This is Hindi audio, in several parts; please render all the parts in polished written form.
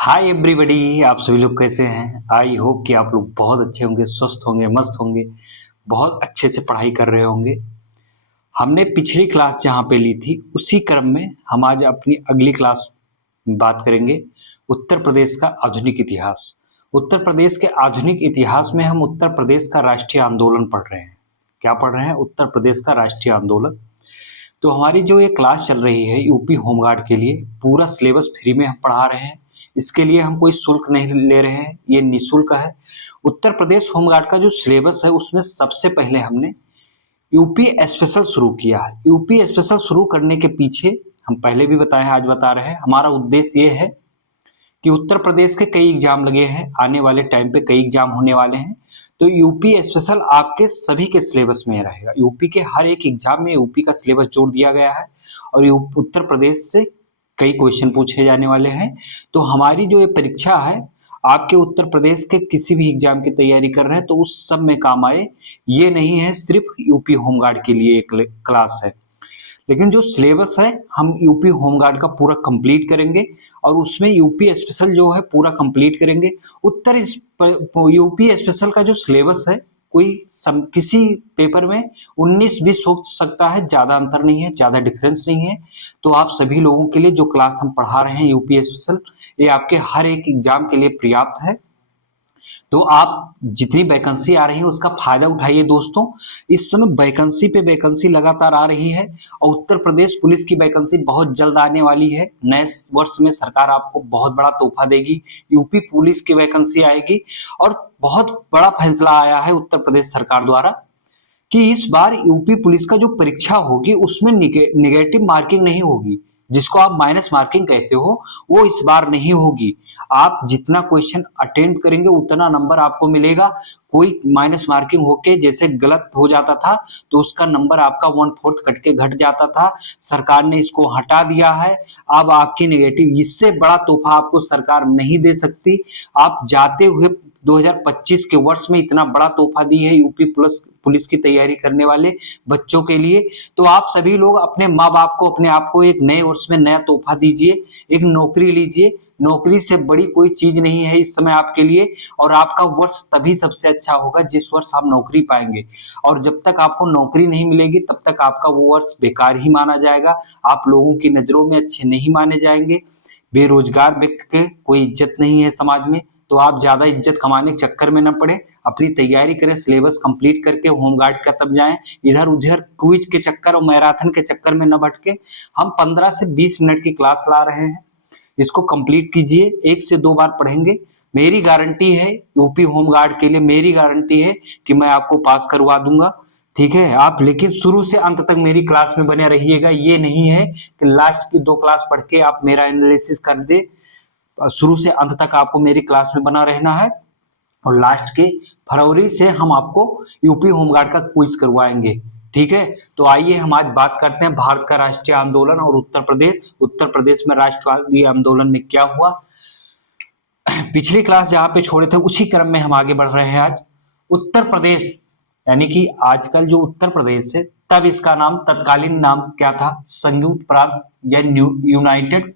हाय एवरीबॉडी, आप सभी लोग कैसे हैं। आई होप कि आप लोग बहुत अच्छे होंगे, स्वस्थ होंगे, मस्त होंगे, बहुत अच्छे से पढ़ाई कर रहे होंगे। हमने पिछली क्लास जहाँ पे ली थी उसी क्रम में हम आज अपनी अगली क्लास में बात करेंगे उत्तर प्रदेश का आधुनिक इतिहास। उत्तर प्रदेश के आधुनिक इतिहास में हम उत्तर प्रदेश का राष्ट्रीय आंदोलन पढ़ रहे हैं। क्या पढ़ रहे हैं? उत्तर प्रदेश का राष्ट्रीय आंदोलन। तो हमारी जो ये क्लास चल रही है यूपी होमगार्ड के लिए, पूरा सिलेबस फ्री में हम पढ़ा रहे हैं। इसके लिए हम कोई शुल्क नहीं ले रहे हैं, ये निःशुल्क है। उत्तर प्रदेश होमगार्ड का जो सिलेबस है उसमें सबसे पहले हमने यूपी स्पेशल शुरू किया है। यूपी स्पेशल शुरू करने के पीछे हम पहले भी बताए हैं, आज बता रहे हैं, हमारा उद्देश्य ये है कि उत्तर प्रदेश के कई एग्जाम लगे हैं, आने वाले टाइम पे कई एग्जाम होने वाले हैं। तो यूपी स्पेशल आपके सभी के सिलेबस में रहेगा। यूपी के हर एक एग्जाम में यूपी का सिलेबस जोड़ दिया गया है और उत्तर प्रदेश से कई क्वेश्चन पूछे जाने वाले हैं। तो हमारी जो ये परीक्षा है, आपके उत्तर प्रदेश के किसी भी एग्जाम की तैयारी कर रहे हैं तो उस सब में काम आए। ये नहीं है सिर्फ यूपी होमगार्ड के लिए एक क्लास है, लेकिन जो सिलेबस है हम यूपी होमगार्ड का पूरा कंप्लीट करेंगे और उसमें यूपी स्पेशल जो है पूरा कंप्लीट करेंगे। यूपी स्पेशल का जो सिलेबस है किसी पेपर में 19-20 हो सकता है, ज्यादा अंतर नहीं है, ज्यादा डिफरेंस नहीं है। तो आप सभी लोगों के लिए जो क्लास हम पढ़ा रहे हैं यूपी स्पेशल, ये आपके हर एक एग्जाम के लिए पर्याप्त है। तो आप जितनी वैकेंसी आ रही है उसका फायदा उठाइए दोस्तों। इस समय वैकेंसी पे वैकेंसी लगातार आ रही है और उत्तर प्रदेश पुलिस की वैकेंसी बहुत जल्द आने वाली है। नए वर्ष में सरकार आपको बहुत बड़ा तोहफा देगी, यूपी पुलिस की वैकेंसी आएगी। और बहुत बड़ा फैसला आया है उत्तर प्रदेश सरकार द्वारा कि इस बार यूपी पुलिस का जो परीक्षा होगी उसमें निगेटिव मार्किंग नहीं होगी, जिसको आप माइनस मार्किंग कहते हो, वो इस बार नहीं होगी। आप जितना क्वेश्चन अटेम्प्ट करेंगे उतना नंबर आपको मिलेगा। कोई माइनस मार्किंग होके जैसे गलत हो जाता था तो उसका नंबर आपका 1/4 कट के घट जाता था। सरकार ने इसको हटा दिया है। अब आपकी नेगेटिव, इससे बड़ा तोहफा आपको सरकार नहीं दे सकती। आप जाते हुए 2025 के वर्ष में इतना बड़ा तोहफा दी है यूपी पुलिस की तैयारी करने वाले बच्चों के लिए। तो आप सभी लोग अपने माँ बाप को, अपने आप को एक नए वर्ष में नया तोहफा दीजिए, एक नौकरी लीजिए। नौकरी से बड़ी कोई चीज नहीं है इस समय आपके लिए। और आपका वर्ष तभी सबसे अच्छा होगा जिस वर्ष आप नौकरी पाएंगे। और जब तक आपको नौकरी नहीं मिलेगी तब तक आपका वो वर्ष बेकार ही माना जाएगा। आप लोगों की नजरों में अच्छे नहीं माने जाएंगे। बेरोजगार व्यक्ति के कोई इज्जत नहीं है समाज में। तो आप ज्यादा इज्जत कमाने के चक्कर में न पड़े, अपनी तैयारी करें, सिलेबस कंप्लीट करके होमगार्ड का तब जाएं। इधर उधर क्विज के चक्कर और मैराथन के चक्कर में न भटके। हम 15 से 20 मिनट की क्लास ला रहे हैं, इसको कंप्लीट कीजिए। 1 से 2 बार पढ़ेंगे, मेरी गारंटी है यूपी होमगार्ड के लिए, मेरी गारंटी है कि मैं आपको पास करवा दूंगा। ठीक है आप लेकिन शुरू से अंत तक मेरी क्लास में बने रहिएगा। ये नहीं है कि लास्ट की 2 क्लास पढ़ के आप मेरा एनालिसिस कर दे। शुरू से अंत तक आपको मेरी क्लास में बना रहना है। और लास्ट के फरवरी से हम आपको यूपी होमगार्ड का क्विज करवाएंगे। ठीक है, तो आइए हम आज बात करते हैं भारत का राष्ट्रीय आंदोलन और उत्तर प्रदेश में राष्ट्रीय आंदोलन में क्या हुआ। पिछली क्लास जहां पे छोड़े थे उसी क्रम में हम आगे बढ़ रहे हैं। आज उत्तर प्रदेश, यानी कि आजकल जो उत्तर प्रदेश है, तब इसका नाम, तत्कालीन नाम क्या था? संयुक्त प्रांत या यूनाइटेड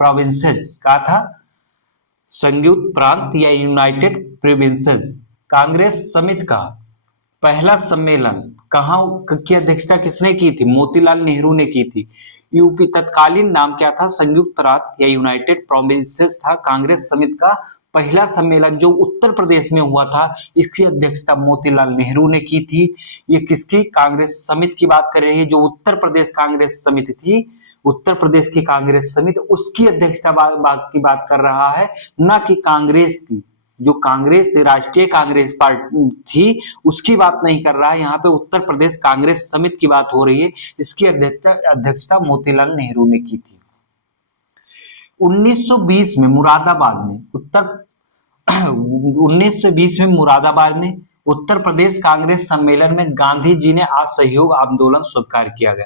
प्रोविंसेस का था। संयुक्त प्रांत या यूनाइटेड प्रोविंसेस। कांग्रेस समिति का पहला सम्मेलन कहाँ की अध्यक्षता किसने की थी? मोतीलाल नेहरू ने की थी। यूपी तत्कालीन नाम क्या था? संयुक्त प्रांत या यूनाइटेड प्रोविंसेस था। कांग्रेस समिति का पहला सम्मेलन जो उत्तर प्रदेश में हुआ था, इसकी अध्यक्षता मोतीलाल नेहरू ने की थी। ये किसकी कांग्रेस समिति की बात कर रही है? जो उत्तर प्रदेश कांग्रेस समिति थी, उत्तर प्रदेश की कांग्रेस समिति, उसकी अध्यक्षता की बात कर रहा है, न कि कांग्रेस की। जो कांग्रेस राष्ट्रीय कांग्रेस पार्टी थी उसकी बात नहीं कर रहा है, यहाँ पे उत्तर प्रदेश कांग्रेस समिति की बात हो रही है। इसकी अध्यक्षता मोतीलाल नेहरू ने की थी। 1920 में मुरादाबाद में 1920 में मुरादाबाद में उत्तर प्रदेश कांग्रेस सम्मेलन में गांधी जी ने असहयोग आंदोलन स्वीकार किया गया।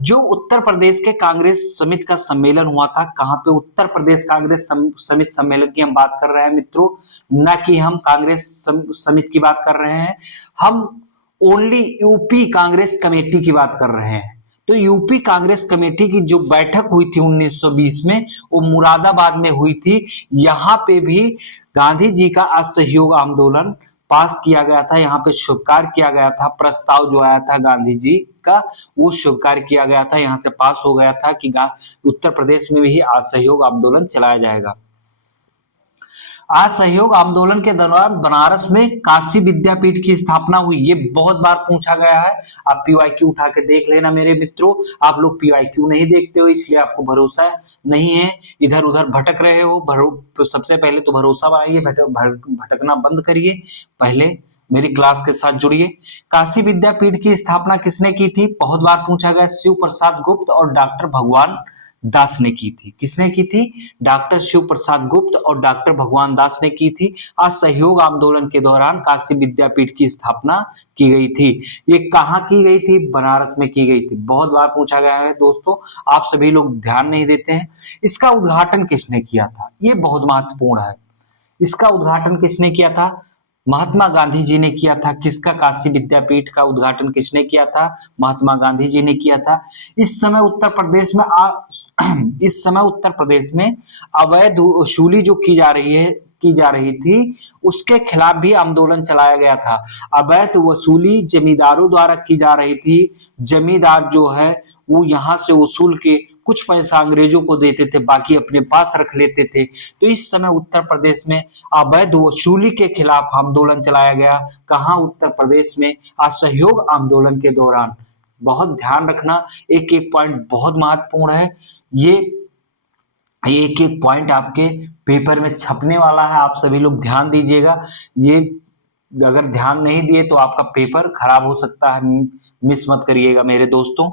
जो उत्तर प्रदेश के कांग्रेस समिति का सम्मेलन हुआ था, कहां पे? उत्तर प्रदेश कांग्रेस समिति सम्मेलन की हम बात कर रहे हैं मित्रों, न कि हम कांग्रेस समिति की बात कर रहे हैं। हम ओनली यूपी कांग्रेस कमेटी की बात कर रहे हैं। तो यूपी कांग्रेस कमेटी की जो बैठक हुई थी 1920 में, वो मुरादाबाद में हुई थी। यहाँ पे भी गांधी जी का असहयोग आंदोलन पास किया गया था, यहाँ पे स्वीकार किया गया था। प्रस्ताव जो आया था गांधी जी का, वो स्वीकार किया गया था, यहाँ से पास हो गया था कि उत्तर प्रदेश में भी असहयोग आंदोलन चलाया जाएगा। असहयोग आंदोलन के दौरान बनारस में काशी विद्यापीठ की स्थापना हुई। ये बहुत बार पूछा गया है, आप पीवाईक्यू उठा के देख लेना मेरे मित्रों। आप लोग पीवाईक्यू नहीं देखते हो, इसलिए आपको भरोसा नहीं है, इधर उधर भटक रहे हो। तो सबसे पहले तो भरोसा बनाइए, भटकना बंद करिए, पहले मेरी क्लास के साथ जुड़िए। काशी विद्यापीठ की स्थापना किसने की थी? बहुत बार पूछा गया। शिव प्रसाद गुप्त और डॉक्टर भगवान दास ने की थी। किसने की थी? डॉक्टर शिव प्रसाद गुप्त और डॉक्टर भगवान दास ने की थी। असहयोग आंदोलन के दौरान काशी विद्यापीठ की स्थापना की गई थी। ये कहाँ की गई थी? बनारस में की गई थी। बहुत बार पूछा गया है दोस्तों, आप सभी लोग ध्यान नहीं देते हैं। इसका उद्घाटन किसने किया था? ये बहुत महत्वपूर्ण है। इसका उद्घाटन किसने किया था? महात्मा गांधी जी ने किया था। किसका? काशी विद्यापीठ का उद्घाटन किसने किया था? महात्मा गांधी जी ने किया था। इस समय उत्तर प्रदेश में इस समय उत्तर प्रदेश में अवैध वसूली जो की जा रही थी, उसके खिलाफ भी आंदोलन चलाया गया था। अवैध वसूली जमींदारों द्वारा की जा रही थी। जमींदार जो है वो यहाँ से वसूल के कुछ पैसा अंग्रेजों को देते थे, बाकी अपने पास रख लेते थे। तो इस समय उत्तर प्रदेश में अवैध वसूली के खिलाफ आंदोलन चलाया गया। कहाँ? उत्तर प्रदेश में असहयोग आंदोलन के दौरान। बहुत ध्यान रखना, एक एक पॉइंट बहुत महत्वपूर्ण है। ये एक एक पॉइंट आपके पेपर में छपने वाला है, आप सभी लोग ध्यान दीजिएगा। ये अगर ध्यान नहीं दिए तो आपका पेपर खराब हो सकता है, मिस मत करिएगा मेरे दोस्तों।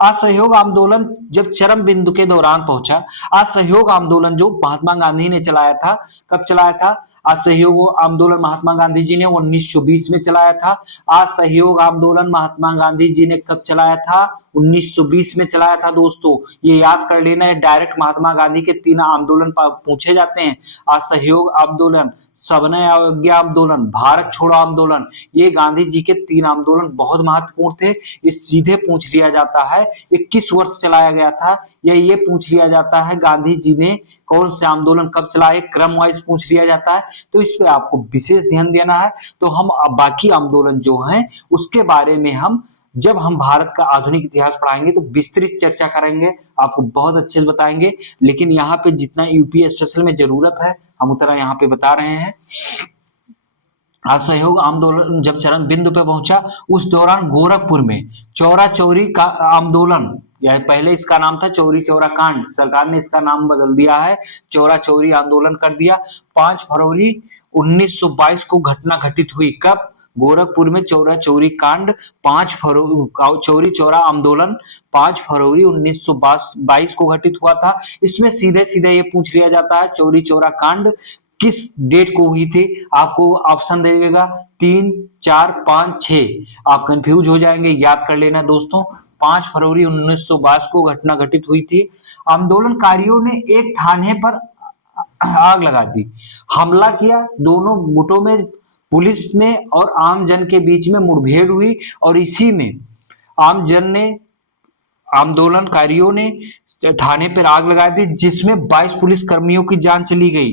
असहयोग आंदोलन जब चरम बिंदु के दौरान पहुंचा, असहयोग आंदोलन जो महात्मा गांधी ने चलाया था, कब चलाया था? असहयोग आंदोलन महात्मा गांधी जी ने 1920 में चलाया था। असहयोग आंदोलन महात्मा गांधी जी ने कब चलाया था? 1920 में चलाया था दोस्तों। ये याद कर लेना है, डायरेक्ट महात्मा गांधी के 3 आंदोलन पूछे जाते हैं। असहयोग आंदोलन, सविनय अवज्ञा आंदोलन, भारत छोड़ो आंदोलन। ये गांधी जी के 3 आंदोलन बहुत महत्वपूर्ण थे। ये सीधे पूछ लिया जाता है ये किस वर्ष चलाया गया था, या ये पूछ लिया जाता है गांधी जी ने कौन से आंदोलन कब चलाए, क्रम वाइज पूछ लिया जाता है। तो इस पे आपको विशेष ध्यान देना है। तो हम बाकी आंदोलन जो हैं उसके बारे में जब हम भारत का आधुनिक इतिहास पढ़ाएंगे तो विस्तृत चर्चा करेंगे, आपको बहुत अच्छे से बताएंगे। लेकिन यहाँ पे जितना यूपी स्पेशल में जरूरत है हम उतना यहाँ पे बता रहे हैं। असहयोग आंदोलन जब चरम बिंदु पे पहुंचा, उस दौरान गोरखपुर में चौरा चौरी का आंदोलन, या पहले इसका नाम था चौरी चौरा कांड, सरकार ने इसका नाम बदल दिया है, चौरा चौरी आंदोलन कर दिया। 5 फरवरी 1922 को घटना घटित हुई। कब? गोरखपुर में चौरा चौरी कांड, 5 फरवरी चौरी चौरा आंदोलन 5 फरवरी 1922 को घटित हुआ था। इसमें सीधे सीधे ये पूछ लिया जाता है चौरी चौरा कांड किस डेट को हुई थी? आपको ऑप्शन दे देगा 3, 4, 5, 6। आप कंफ्यूज हो जाएंगे, याद कर लेना दोस्तों। 5 फरवरी 1922 को घटना घटित हुई थी। आंदोलनकारियों ने एक थाने पर आग लगा दी, हमला किया। दोनों गुटों में, पुलिस में और आम जन के बीच में मुठभेड़ हुई, और इसी में आम जन ने, आंदोलनकारियों ने थाने पर आग लगा दी, जिसमें 22 पुलिस कर्मियों की जान चली गई।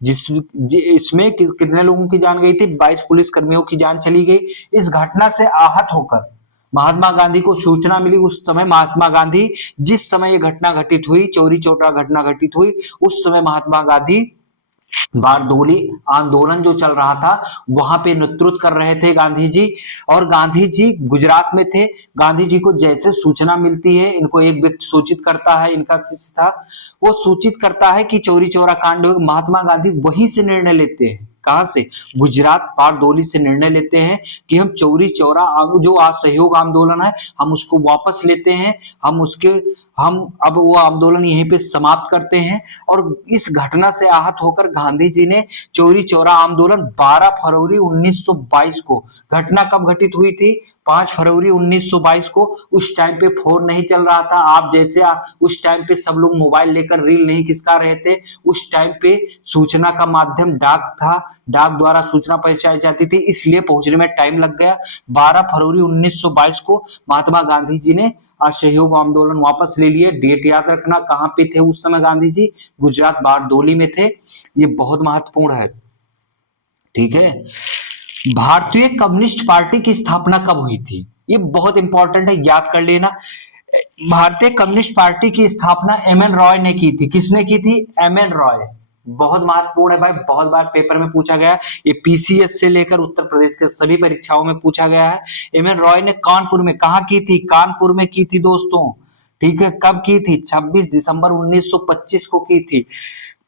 इसमें कितने लोगों की जान गई थी? 22 पुलिस कर्मियों की जान चली गई। इस घटना से आहत होकर महात्मा गांधी को सूचना मिली। उस समय महात्मा गांधी, जिस समय ये घटना घटित हुई, चौरी चौरा घटना घटित हुई, उस समय महात्मा गांधी बारडोली आंदोलन जो चल रहा था वहां पे नेतृत्व कर रहे थे गांधी जी। और गांधी जी गुजरात में थे। गांधी जी को जैसे सूचना मिलती है, इनको एक व्यक्ति सूचित करता है, इनका शिष्य था, वो सूचित करता है कि चौरी चौरा कांड, महात्मा गांधी वहीं से निर्णय लेते हैं। कहां से? गुजरात बारडोली से निर्णय लेते हैं कि हम चौरी चौरा जो असहयोग आंदोलन है हम उसको वापस लेते हैं, हम अब वो आंदोलन यहीं पे समाप्त करते हैं। और इस घटना से आहत होकर गांधी जी ने चौरी चौरा आंदोलन 12 फरवरी 1922 को, घटना कब घटित हुई थी? 5 फरवरी 1922 को। उस टाइम पे फोन नहीं चल रहा था, आप जैसे उस टाइम पे सब लोग मोबाइल लेकर रील नहीं खिसका रहे थे। उस टाइम पे सूचना का माध्यम डाक था, डाक द्वारा सूचना पहुंचाई जाती थी, इसलिए पहुंचने में टाइम लग गया। 12 फरवरी 1922 को महात्मा गांधी जी ने असहयोग आंदोलन वापस ले लिए। डेट याद रखना, कहां पे थे उस समय गांधी जी? गुजरात बारडोली में थे। ये बहुत महत्वपूर्ण है, ठीक है। भारतीय कम्युनिस्ट पार्टी की स्थापना कब हुई थी? ये बहुत इंपॉर्टेंट है, याद कर लेना। भारतीय कम्युनिस्ट पार्टी की स्थापना एम एन रॉय ने की थी। किसने की थी? M N Roy. बहुत महत्वपूर्ण है भाई, बहुत बार पेपर में पूछा गया है। ये पीसीएस से लेकर उत्तर प्रदेश के सभी परीक्षाओं में पूछा गया है। एम एन रॉय ने कानपुर में, कहा की थी? कानपुर में की थी दोस्तों, ठीक है। कब की थी? 26 दिसंबर 1925 को की थी।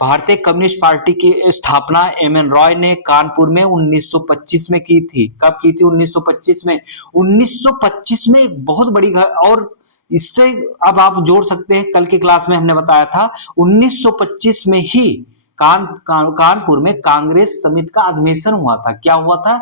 भारतीय कम्युनिस्ट पार्टी की स्थापना एम एन रॉय ने कानपुर में 1925 में की थी। कब की थी? 1925 में। 1925 में एक बहुत बड़ी और इससे अब आप जोड़ सकते हैं, कल की क्लास में हमने बताया था 1925 में ही कानपुर में कांग्रेस समिति का अधिवेशन हुआ था। क्या हुआ था?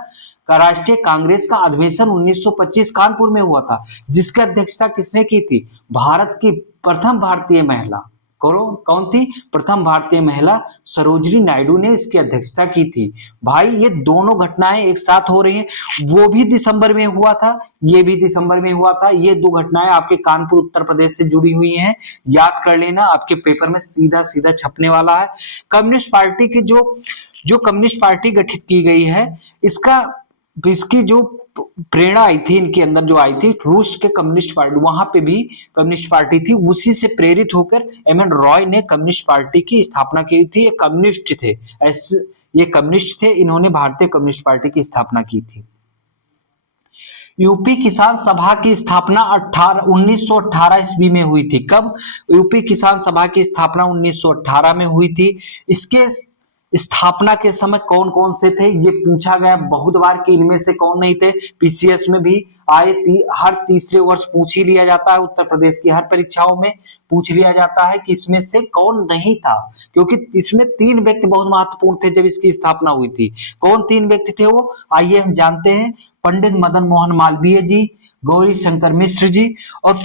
राष्ट्रीय कांग्रेस का अधिवेशन 1925 कानपुर में हुआ था, जिसकी अध्यक्षता किसने की थी? भारत की प्रथम भारतीय महिला, कौन थी? प्रथम भारतीय महिला सरोजिनी नायडू ने इसकी अध्यक्षता की थी। भाई ये दोनों घटनाएं एक साथ हो रही हैं। वो भी दिसंबर में हुआ था, ये भी दिसंबर में हुआ था। ये दो घटनाएं आपके कानपुर उत्तर प्रदेश से जुड़ी हुई हैं, याद कर लेना, आपके पेपर में सीधा सीधा छपने वाला है। कम्युनिस्ट पार्टी की जो कम्युनिस्ट पार्टी गठित की गई है, इसकी जो प्रेरणा आई थी, इनके अंदर जो आई थी, रूस के कम्युनिस्ट पार्टी, वहां पे भी कम्युनिस्ट पार्टी थी। उसी से प्रेरित होकर एम एन रॉय ने कम्युनिस्ट पार्टी की स्थापना की थी। ये कम्युनिस्ट थे, ऐसे ये कम्युनिस्ट थे, इन्होंने भारतीय कम्युनिस्ट पार्टी की स्थापना की थी। यूपी किसान सभा की स्थापना 1918 ईस्वी में हुई थी। कब? यूपी किसान सभा की स्थापना 1918 में हुई थी। इसके स्थापना के समय कौन कौन से थे, ये पूछा गया बहुत बार कि इनमें से कौन नहीं थे। पीसीएस में भी आए, हर तीसरे वर्ष पूछ ही लिया जाता है, उत्तर प्रदेश की हर परीक्षाओं में पूछ लिया जाता है कि इसमें से कौन नहीं था, क्योंकि इसमें 3 व्यक्ति बहुत महत्वपूर्ण थे जब इसकी स्थापना हुई थी। कौन 3 व्यक्ति थे वो? आइए हम जानते हैं। पंडित मदन मोहन मालवीय जी, गौरी शंकर मिश्र जी और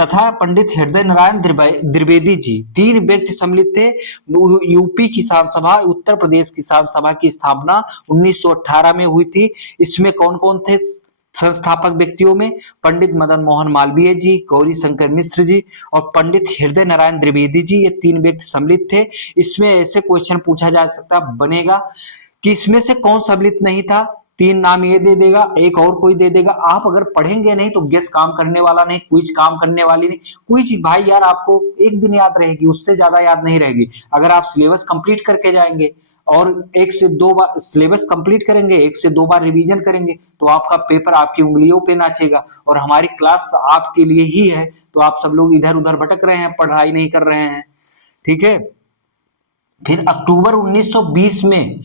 तथा पंडित हृदय नारायण द्विवेदी जी। 3 व्यक्ति सम्मिलित थे। यूपी किसान सभा, उत्तर प्रदेश किसान सभा की स्थापना 1918 में हुई थी। इसमें कौन कौन थे संस्थापक व्यक्तियों में? पंडित मदन मोहन मालवीय जी, गौरी शंकर मिश्र जी और पंडित हृदय नारायण द्विवेदी जी। ये 3 व्यक्ति सम्मिलित थे। इसमें ऐसे क्वेश्चन पूछा जा सकता बनेगा कि इसमें से कौन सम्मिलित नहीं था? 3 नाम ये दे देगा, एक और कोई दे देगा। आप अगर पढ़ेंगे नहीं तो गेस काम करने वाला नहीं, क्विज काम करने वाली नहीं। क्विज भाई यार आपको एक दिन याद रहेगी, उससे ज्यादा याद नहीं रहेगी। अगर आप सिलेबस कंप्लीट करके जाएंगे और 1 से 2 बार सिलेबस कंप्लीट करेंगे, 1 से 2 बार रिवीजन करेंगे, तो आपका पेपर आपकी उंगलियों पे नाचेगा। और हमारी क्लास आपके लिए ही है, तो आप सब लोग इधर उधर भटक रहे हैं, पढ़ाई नहीं कर रहे हैं, ठीक है। फिर अक्टूबर 1920 में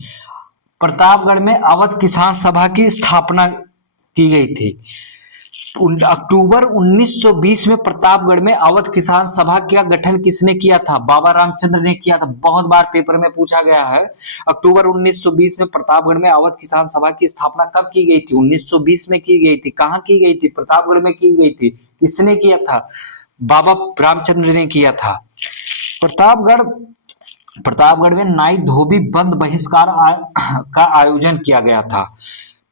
प्रतापगढ़ में अवध किसान सभा की स्थापना की गई थी। अक्टूबर 1920 में प्रतापगढ़ में अवध किसान सभा का गठन किसने किया था? बाबा रामचंद्र ने किया था। बहुत बार पेपर में पूछा गया है। अक्टूबर 1920 में प्रतापगढ़ में अवध किसान सभा की स्थापना कब की गई थी? 1920 में की गई थी। कहां की गई थी? प्रतापगढ़ में की गई थी। किसने किया था? बाबा रामचंद्र ने किया था। प्रतापगढ़ में नाई धोबी बंद बहिष्कार का आयोजन किया गया था।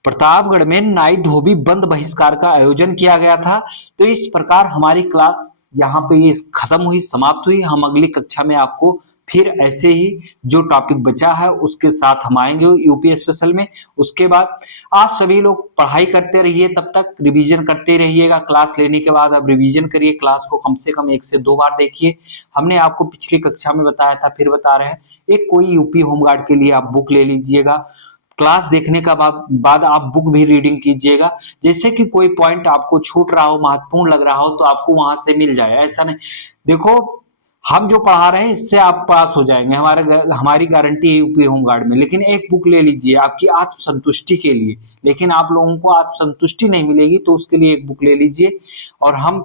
प्रतापगढ़ में नाई धोबी बंद बहिष्कार का आयोजन किया गया था। तो इस प्रकार हमारी क्लास यहाँ पे ये खत्म हुई, समाप्त हुई। हम अगली कक्षा में आपको फिर ऐसे ही जो टॉपिक बचा है उसके साथ हम आएंगे यूपी स्पेशल में। उसके बाद आप सभी लोग पढ़ाई करते रहिए, तब तक रिवीजन करते रहिएगा। क्लास लेने के बाद अब रिवीजन करिए, क्लास को कम से कम 1 से 2 बार देखिए। हमने आपको पिछली कक्षा में बताया था, फिर बता रहे हैं, एक कोई यूपी होमगार्ड के लिए आप बुक ले लीजिएगा। क्लास देखने का बाद आप बुक भी रीडिंग कीजिएगा। जैसे कि कोई पॉइंट आपको छूट रहा हो, महत्वपूर्ण लग रहा हो, तो आपको वहां से मिल जाए। ऐसा नहीं, देखो हम जो पढ़ा रहे हैं इससे आप पास हो जाएंगे, हमारी गारंटी है यूपी होमगार्ड में। लेकिन एक बुक ले लीजिए आपकी आत्मसंतुष्टि के लिए। लेकिन आप लोगों को आत्मसंतुष्टि नहीं मिलेगी, तो उसके लिए एक बुक ले लीजिए। और हम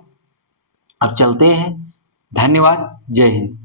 अब चलते हैं। धन्यवाद। जय हिंद।